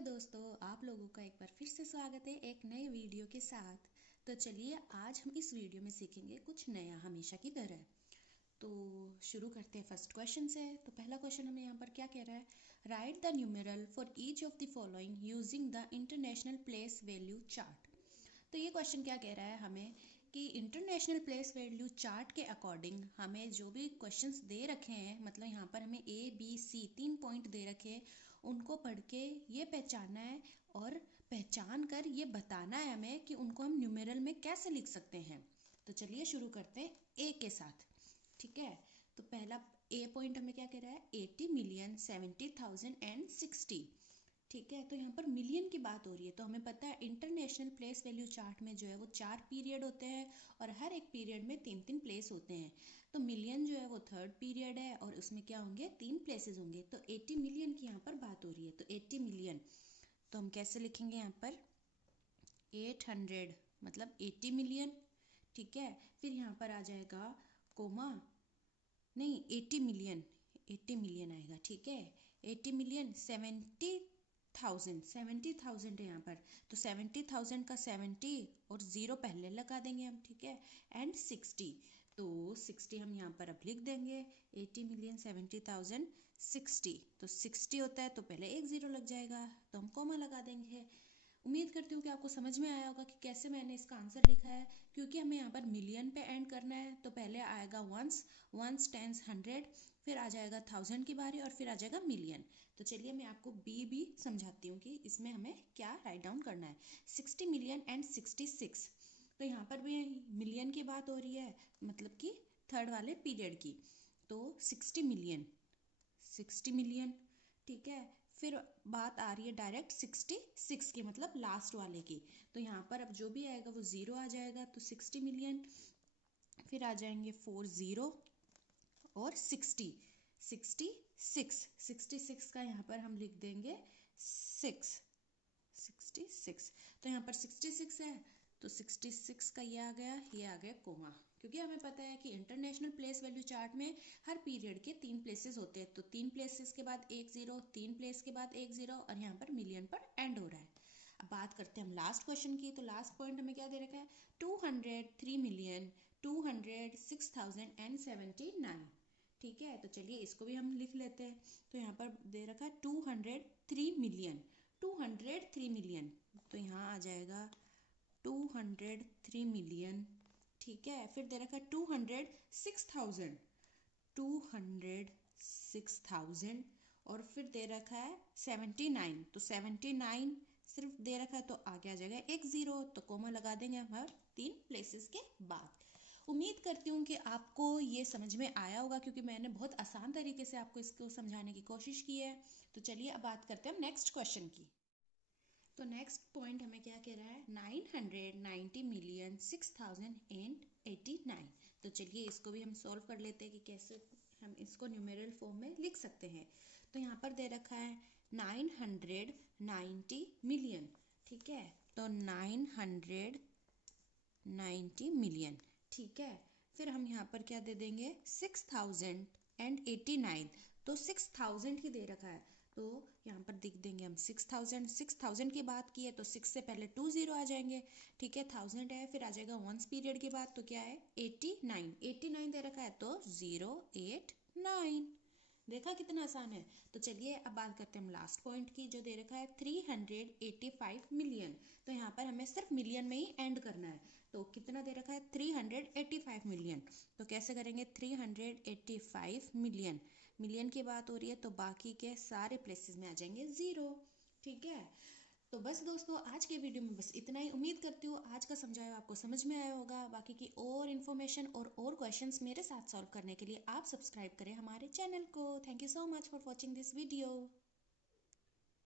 दोस्तों, आप लोगों का एक बार फिर से स्वागत है एक नए वीडियो के साथ। तो चलिए आज हम इस वीडियो में सीखेंगे कुछ नया हमेशा की तरह। तो शुरू करते हैं फर्स्ट क्वेश्चन से। तो पहला क्वेश्चन हमें यहाँ पर क्या कह रहा है, right the numeral for each of the following using the international place value chart. तो ये क्वेश्चन क्या कह रहा है हमें कि इंटरनेशनल प्लेस वैल्यू चार्ट के अकॉर्डिंग हमें जो भी क्वेश्चंस दे रखे हैं, मतलब यहाँ पर हमें A, B, C 3 पॉइंट दे रखे हैं, उनको पढ़ के ये पहचानना है और पहचान कर ये बताना है हमें कि उनको हम न्यूमेरल में कैसे लिख सकते हैं। तो चलिए शुरू करते हैं ए के साथ। ठीक है, तो पहला ए पॉइंट हमें क्या कह रहा है, 80,70,060। ठीक है, तो यहाँ पर मिलियन की बात हो रही है। तो हमें पता है इंटरनेशनल प्लेस वैल्यू चार्ट में जो है वो 4 पीरियड होते हैं और हर एक पीरियड में 3 प्लेस होते हैं। तो मिलियन जो है वो 3rd पीरियड है और उसमें क्या होंगे, 3 प्लेसेस होंगे। तो 80 मिलियन की यहाँ पर बात हो रही है। तो 80 मिलियन तो हम कैसे लिखेंगे, यहाँ पर 800 मतलब 80 मिलियन। ठीक है, फिर यहाँ पर आ जाएगा कोमा, नहीं 80 मिलियन, 80 मिलियन आएगा। ठीक है, 80 मिलियन 70,000 है यहाँ पर। तो 70,000 का 70 और 0 पहले लगा देंगे हम। ठीक है, एंड 60, तो 60 हम यहाँ पर अब लिख देंगे। 80 मिलियन 70,000 60, तो 60 होता है तो पहले एक 0 लग जाएगा, तो हम कॉमा लगा देंगे। उम्मीद करती हूँ कि आपको समझ में आया होगा कि कैसे मैंने इसका आंसर लिखा है। क्योंकि हमें यहाँ पर मिलियन पे एंड करना है तो पहले आएगा वंस टेंस 100, फिर आ जाएगा 1000 की बारी और फिर आ जाएगा मिलियन। तो चलिए मैं आपको बी भी समझाती हूँ कि इसमें हमें क्या राइट डाउन करना है। 60 मिलियन एंड 66, तो यहाँ पर भी मिलियन की बात हो रही है, मतलब कि 3rd वाले पीरियड की। तो 60 मिलियन, 60 मिलियन। ठीक है, फिर बात आ रही है डायरेक्ट 66 की, मतलब लास्ट वाले की। तो यहाँ पर अब जो भी आएगा वो 0 आ जाएगा, तो 60 मिलियन। फिर आ जाएंगे 40 और 60, 66 का यहाँ पर हम लिख देंगे 66। तो यहाँ पर 66 है तो 66 का ये आ गया कोमा। क्योंकि हमें पता है कि इंटरनेशनल प्लेस वैल्यू चार्ट में हर पीरियड के 3 प्लेसेस होते हैं। तो 3 प्लेसेस के बाद एक 0, 3 प्लेस के बाद एक 0 और यहाँ पर मिलियन पर एंड हो रहा है। अब बात करते हैं हम लास्ट क्वेश्चन की। तो लास्ट पॉइंट हमें क्या दे रखा है, 203,206,079। ठीक है, तो चलिए इसको भी हम लिख लेते हैं। तो यहाँ पर दे रखा है 203 मिलियन, 203 मिलियन, तो यहाँ आ जाएगा 203 मिलियन। ठीक है, फिर दे रखा है 206,000, 206,000 और फिर दे रखा है 79, तो 79 सिर्फ दे रखा है तो आगे आ जाएगा एक 0, तो कोमा लगा देंगे हम हर 3 प्लेसेस के बाद। उम्मीद करती हूँ कि आपको ये समझ में आया होगा, क्योंकि मैंने बहुत आसान तरीके से आपको इसको समझाने की कोशिश की है। तो चलिए अब बात करते हैं नेक्स्ट क्वेश्चन की। तो नेक्स्ट पॉइंट हमें क्या कह रहा है, 990,6,089। तो चलिए इसको भी हम सॉल्व कर लेते हैं कि कैसे हम इसको न्यूमेरल फॉर्म में लिख सकते हैं। तो यहाँ पर दे रखा है 990 मिलियन। ठीक है, तो 990 मिलियन। ठीक है, फिर हम यहाँ पर क्या दे देंगे, 6,089, तो 6,000 ही दे रखा है तो यहाँ पर लिख देंगे हम 6,000 की बात की है तो 6 से पहले 2 0 आ जाएंगे। ठीक है, 1000 है, फिर आ जाएगा वंस पीरियड के बाद, तो क्या है 89 दे रखा है तो 089। देखा कितना आसान है। तो चलिए अब बात करते हैं हम लास्ट पॉइंट की, जो दे रखा है 385 मिलियन। तो यहाँ पर हमें सिर्फ मिलियन में ही एंड करना है। तो कितना दे रखा है, 385 मिलियन। तो कैसे करेंगे, 385 मिलियन, मिलियन की बात हो रही है तो बाकी के सारे प्लेसेस में आ जाएंगे 0। ठीक है, तो बस दोस्तों आज के वीडियो में बस इतना ही। उम्मीद करती हूँ आज का समझाया आपको समझ में आया होगा। बाकी की और इन्फॉर्मेशन और क्वेश्चंस मेरे साथ सॉल्व करने के लिए आप सब्सक्राइब करें हमारे चैनल को। Thank you so much for watching this video.